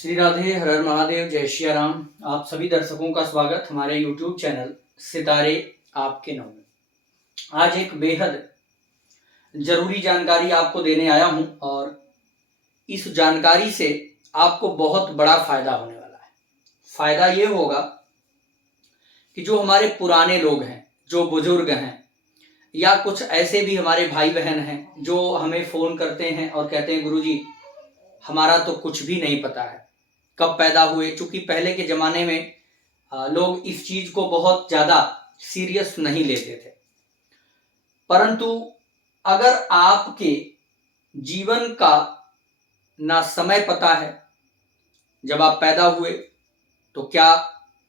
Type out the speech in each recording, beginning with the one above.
श्री राधे, हर हर महादेव, जय श्री राम। आप सभी दर्शकों का स्वागत हमारे YouTube चैनल सितारे आपके नाम में। आज एक बेहद जरूरी जानकारी आपको देने आया हूं और इस जानकारी से आपको बहुत बड़ा फायदा होने वाला है। फायदा ये होगा कि जो हमारे पुराने लोग हैं, जो बुजुर्ग हैं, या कुछ ऐसे भी हमारे भाई बहन हैं जो हमें फोन करते हैं और कहते हैं गुरुजी हमारा तो कुछ भी नहीं पता है, कब पैदा हुए। चूंकि पहले के जमाने में लोग इस चीज को बहुत ज्यादा सीरियस नहीं लेते थे, परंतु अगर आपके जीवन का ना समय पता है, जब आप पैदा हुए तो क्या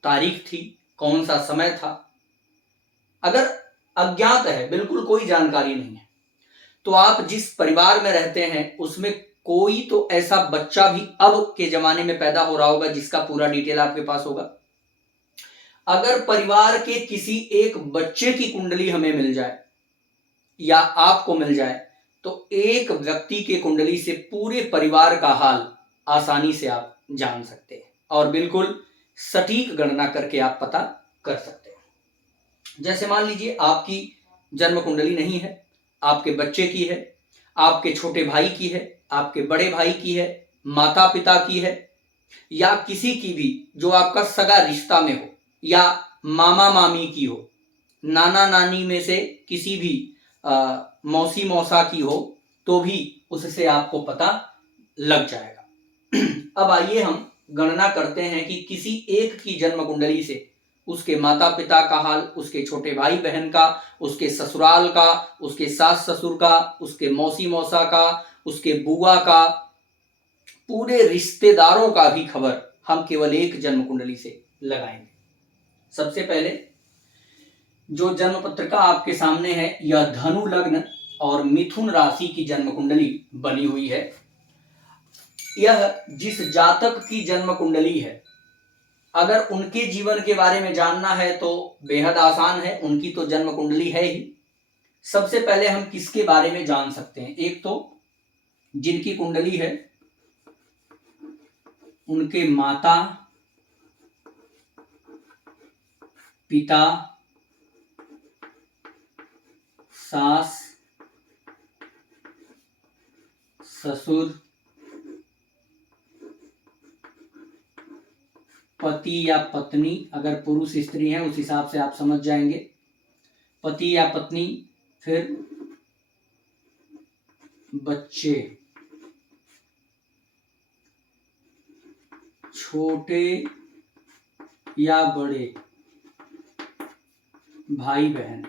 तारीख थी, कौन सा समय था, अगर अज्ञात है, बिल्कुल कोई जानकारी नहीं है, तो आप जिस परिवार में रहते हैं उसमें कोई तो ऐसा बच्चा भी अब के जमाने में पैदा हो रहा होगा जिसका पूरा डिटेल आपके पास होगा। अगर परिवार के किसी एक बच्चे की कुंडली हमें मिल जाए या आपको मिल जाए तो एक व्यक्ति के कुंडली से पूरे परिवार का हाल आसानी से आप जान सकते हैं और बिल्कुल सटीक गणना करके आप पता कर सकते हैं। जैसे मान लीजिए आपकी जन्म कुंडली नहीं है, आपके बच्चे की है, आपके छोटे भाई की है, आपके बड़े भाई की है, माता पिता की है, या किसी की भी जो आपका सगा रिश्ता में हो, या मामा मामी की हो, नाना नानी में से किसी भी मौसी मौसा की हो, तो भी उससे आपको पता लग जाएगा। अब आइए हम गणना करते हैं कि किसी एक की जन्म कुंडली से उसके माता पिता का हाल, उसके छोटे भाई बहन का, उसके ससुराल का, उसके सास ससुर का, उसके मौसी मौसा का, उसके बुआ का, पूरे रिश्तेदारों का भी खबर हम केवल एक जन्म कुंडली से लगाएंगे। सबसे पहले जो जन्म पत्रिका आपके सामने है, यह धनु लग्न और मिथुन राशि की जन्म कुंडली बनी हुई है। यह जिस जातक की जन्म कुंडली है, अगर उनके जीवन के बारे में जानना है तो बेहद आसान है, उनकी तो जन्म कुंडली है ही। सबसे पहले हम किसके बारे में जान सकते हैं? एक तो जिनकी कुंडली है उनके माता पिता, सास ससुर, पति या पत्नी, अगर पुरुष स्त्री है उस हिसाब से आप समझ जाएंगे, पति या पत्नी, फिर बच्चे, छोटे या बड़े भाई बहन,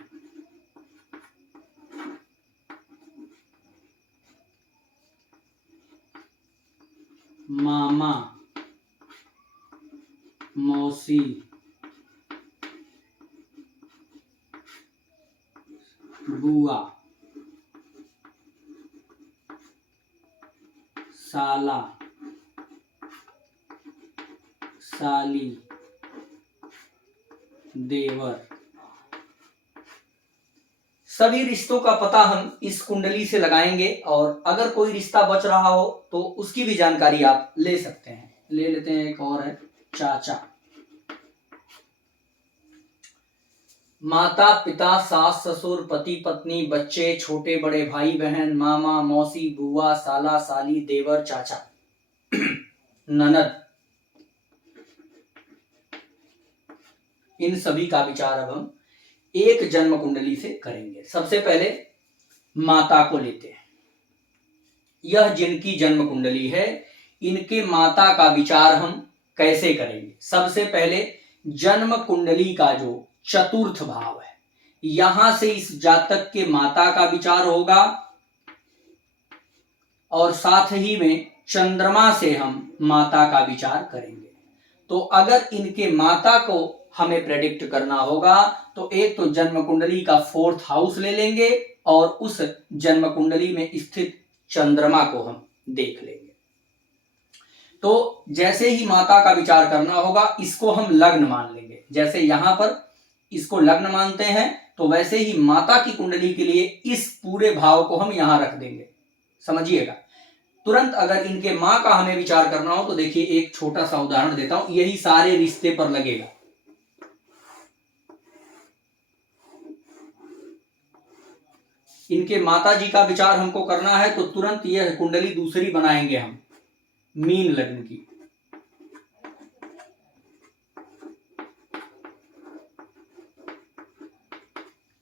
मामा मौसी, बुआ, साला साली, देवर, सभी रिश्तों का पता हम इस कुंडली से लगाएंगे और अगर कोई रिश्ता बच रहा हो तो उसकी भी जानकारी आप ले सकते हैं। ले लेते हैं, एक और है चाचा, माता पिता, सास ससुर, पति पत्नी, बच्चे, छोटे बड़े भाई बहन, मामा मौसी, बुआ, साला साली, देवर, चाचा, ननद, इन सभी का विचार अब हम एक जन्म कुंडली से करेंगे। सबसे पहले माता को लेते हैं। यह जिनकी जन्म कुंडली है, इनके माता का विचार हम कैसे करेंगे? सबसे पहले जन्म कुंडली का जो चतुर्थ भाव है, यहां से इस जातक के माता का विचार होगा और साथ ही में चंद्रमा से हम माता का विचार करेंगे। तो अगर इनके माता को हमें प्रेडिक्ट करना होगा तो एक तो जन्म कुंडली का 4th हाउस ले लेंगे और उस जन्म कुंडली में स्थित चंद्रमा को हम देख लेंगे। तो जैसे ही माता का विचार करना होगा, इसको हम लग्न मान लेंगे। जैसे यहां पर इसको लग्न मानते हैं तो वैसे ही माता की कुंडली के लिए इस पूरे भाव को हम यहां रख देंगे। समझिएगा, तुरंत अगर इनके मां का हमें विचार करना हो तो देखिए एक छोटा सा उदाहरण देता हूं, यही सारे रिश्ते पर लगेगा। इनके माता जी का विचार हमको करना है तो तुरंत यह कुंडली दूसरी बनाएंगे हम, मीन लग्न की।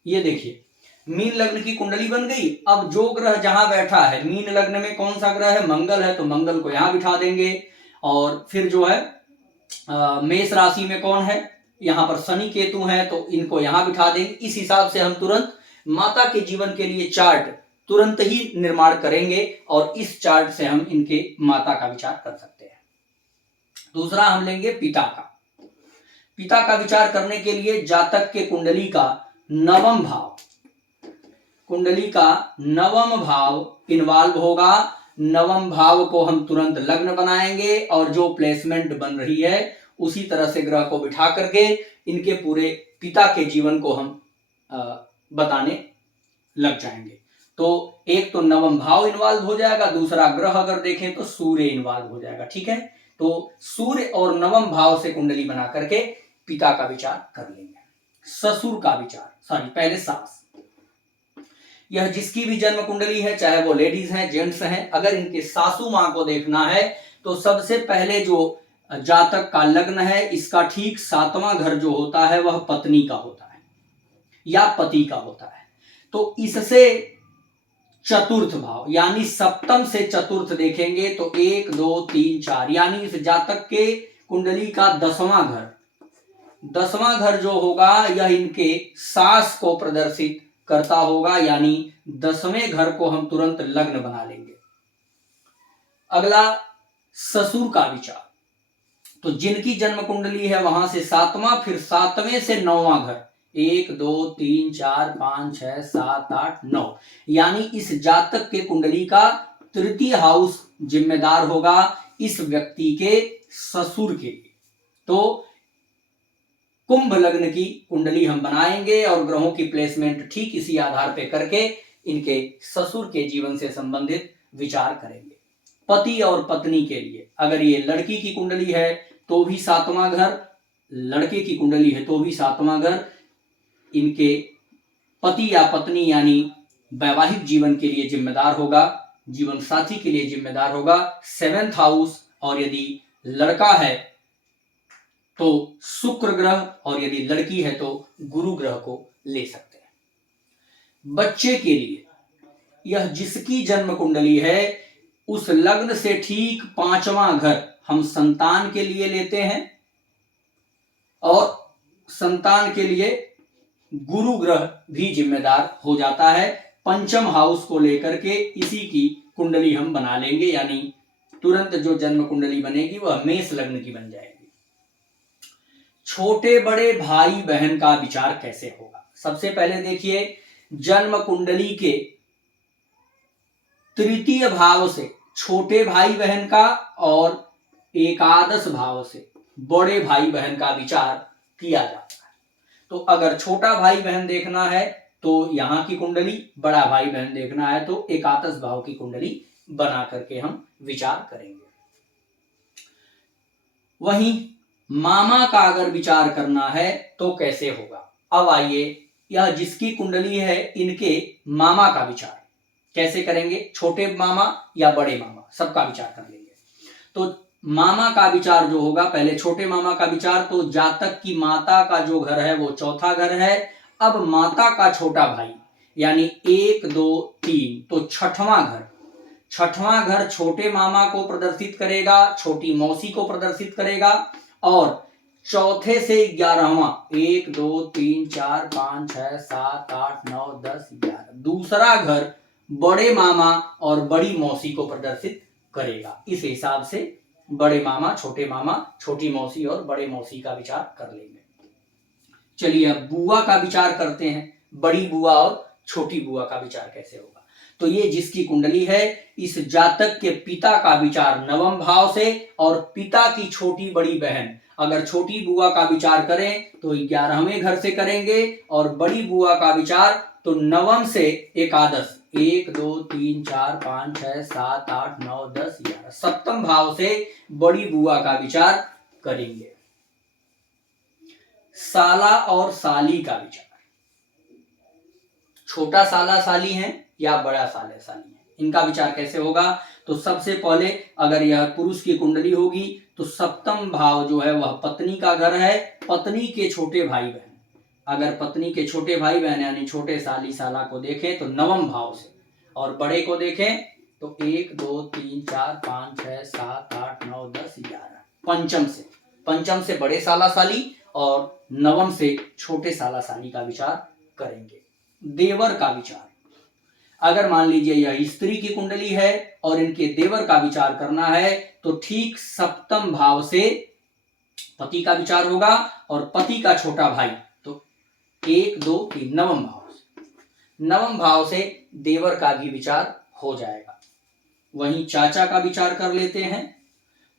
ये देखिए मीन लग्न की कुंडली बन गई। अब जो ग्रह जहां बैठा है, मीन लग्न में कौन सा ग्रह है, मंगल है, तो मंगल को यहां बिठा देंगे। और फिर जो है मेष राशि में कौन है, यहां पर शनि केतु है, तो इनको यहां बिठा देंगे। इस हिसाब से हम तुरंत माता के जीवन के लिए चार्ट तुरंत ही निर्माण करेंगे और इस चार्ट से हम इनके माता का विचार कर सकते हैं। दूसरा हम लेंगे पिता का। पिता का विचार करने के लिए जातक के कुंडली का नवम भाव, कुंडली का नवम भाव इन्वॉल्व होगा। नवम भाव को हम तुरंत लग्न बनाएंगे और जो प्लेसमेंट बन रही है उसी तरह से ग्रह को बिठा करके इनके पूरे पिता के जीवन को हम बताने लग जाएंगे। तो एक तो नवम भाव इन्वॉल्व हो जाएगा, दूसरा ग्रह अगर देखें तो सूर्य इन्वॉल्व हो जाएगा। ठीक है, तो सूर्य और नवम भाव से कुंडली बना करके पिता का विचार कर लेंगे। ससुर का विचार, सॉरी पहले सास। यह जिसकी भी जन्म कुंडली है, चाहे वो लेडीज हैं जेंट्स हैं, अगर इनके सासू मां को देखना है तो सबसे पहले जो जातक का लग्न है इसका ठीक 7वां घर जो होता है वह पत्नी का होता है या पति का होता है। तो इससे चतुर्थ भाव यानी सप्तम से चतुर्थ देखेंगे तो 1 2 3 4 यानी इस जातक के कुंडली का 10वां घर, 10वां घर जो होगा यह इनके सास को प्रदर्शित करता होगा, यानी 10वें घर को हम तुरंत लग्न बना लेंगे। अगला ससुर का विचार, तो जिनकी जन्म कुंडली है वहां से 7वां, फिर 7वें से 9वां घर, 1 2 3 4 5 6 7 8 9 यानी इस जातक के कुंडली का तृतीय हाउस जिम्मेदार होगा इस व्यक्ति के ससुर के लिए। तो कुंभ लग्न की कुंडली हम बनाएंगे और ग्रहों की प्लेसमेंट ठीक इसी आधार पे करके इनके ससुर के जीवन से संबंधित विचार करेंगे। पति और पत्नी के लिए अगर ये लड़की की कुंडली है तो भी 7वां घर, लड़के की कुंडली है तो भी 7वां घर इनके पति या पत्नी यानी वैवाहिक जीवन के लिए जिम्मेदार होगा, जीवन साथी के लिए जिम्मेदार होगा 7th हाउस। और यदि लड़का है तो शुक्र ग्रह और यदि लड़की है तो गुरु ग्रह को ले सकते हैं। बच्चे के लिए यह जिसकी जन्म कुंडली है उस लग्न से ठीक 5वां घर हम संतान के लिए लेते हैं और संतान के लिए गुरु ग्रह भी जिम्मेदार हो जाता है। 5म हाउस को लेकर के इसी की कुंडली हम बना लेंगे, यानी तुरंत जो जन्म कुंडली बनेगी वह मेष लग्न की बन जाएगी। छोटे बड़े भाई बहन का विचार कैसे होगा, सबसे पहले देखिए जन्म कुंडली के तृतीय भाव से छोटे भाई बहन का और एकादश भाव से बड़े भाई बहन का विचार किया जाता है। तो अगर छोटा भाई बहन देखना है तो यहां की कुंडली, बड़ा भाई बहन देखना है तो एकादश भाव की कुंडली बना करके हम विचार करेंगे। वहीं मामा का अगर विचार करना है तो कैसे होगा। अब आइए यह जिसकी कुंडली है इनके मामा का विचार कैसे करेंगे, छोटे मामा या बड़े मामा, सबका विचार कर लेंगे। तो मामा का विचार जो होगा, पहले छोटे मामा का विचार, तो जातक की माता का जो घर है वो चौथा घर है। अब माता का छोटा भाई यानी 1 2 3 तो 6वां घर, 6वां घर छोटे मामा को प्रदर्शित करेगा, छोटी मौसी को प्रदर्शित करेगा। और चौथे से 11वां 1 2 3 4 5 6 7 8 9 10 11 दूसरा घर बड़े मामा और बड़ी मौसी को प्रदर्शित करेगा। इस हिसाब से बड़े मामा, छोटे मामा, छोटी मौसी और बड़े मौसी का विचार कर लेंगे। चलिए अब बुआ का विचार करते हैं, बड़ी बुआ और छोटी बुआ का विचार कैसे होगा। तो ये जिसकी कुंडली है इस जातक के पिता का विचार 9वें भाव से और पिता की छोटी बड़ी बहन, अगर छोटी बुआ का विचार करें तो 11वें घर से करेंगे और बड़ी बुआ का विचार तो 9 से एकादश 1 2 3 4 5 6 7 8 9 10 11। सप्तम भाव से बड़ी बुआ का विचार करेंगे। साला और साली का विचार। छोटा साला साली है या बड़ा साला साली है, इनका विचार कैसे होगा? तो सबसे पहले अगर यह पुरुष की कुंडली होगी तो सप्तम भाव जो है वह पत्नी का घर है, पत्नी के छोटे भाई बहन। अगर पत्नी के छोटे भाई बहन यानी छोटे साली साला को देखें तो नवम भाव से, और बड़े को देखें तो 1 2 3 4 5 6 7 8 9 10 11। पंचम से बड़े साला साली और नवम से छोटे साला साली का विचार करेंगे। देवर का विचार, अगर मान लीजिए यह स्त्री की कुंडली है और इनके देवर का विचार करना है तो ठीक सप्तम भाव से पति का विचार होगा और पति का छोटा भाई, तो 1 2 3 नवम भाव से देवर का भी विचार हो जाएगा। वहीं चाचा का विचार कर लेते हैं।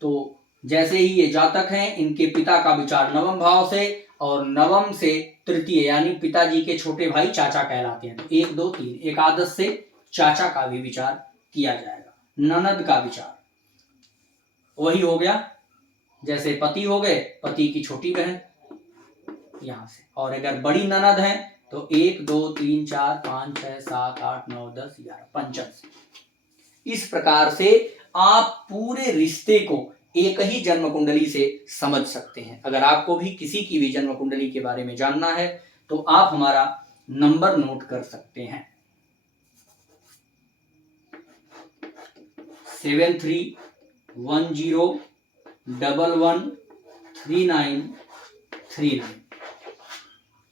तो जैसे ही ये जातक हैं, इनके पिता का विचार नवम भाव से और नवम से तृतीय यानी पिताजी के छोटे भाई चाचा कहलाते हैं। तो 1 2 3 एकादश से चाचा का भी विचार किया जाएगा। ननद का विचार वही हो गया, जैसे पति हो गए, पति की छोटी बहन यहां से, और अगर बड़ी ननद है तो 1 2 3 4 5 6 7 8 9 10 11 पंचम से। इस प्रकार से आप पूरे रिश्ते को एक ही जन्म कुंडली से समझ सकते हैं। अगर आपको भी किसी की भी जन्म कुंडली के बारे में जानना है तो आप हमारा नंबर नोट कर सकते हैं 7310113939।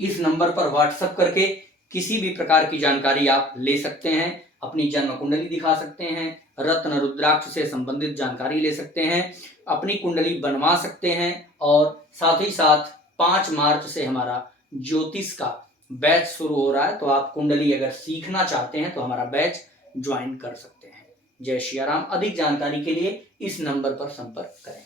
इस नंबर पर व्हाट्सएप करके किसी भी प्रकार की जानकारी आप ले सकते हैं, अपनी जन्म कुंडली दिखा सकते हैं, रत्न रुद्राक्ष से संबंधित जानकारी ले सकते हैं, अपनी कुंडली बनवा सकते हैं, और साथ ही साथ 5 मार्च से हमारा ज्योतिष का बैच शुरू हो रहा है। तो आप कुंडली अगर सीखना चाहते हैं तो हमारा बैच ज्वाइन कर सकते हैं। जय श्री राम। अधिक जानकारी के लिए इस नंबर पर संपर्क करें।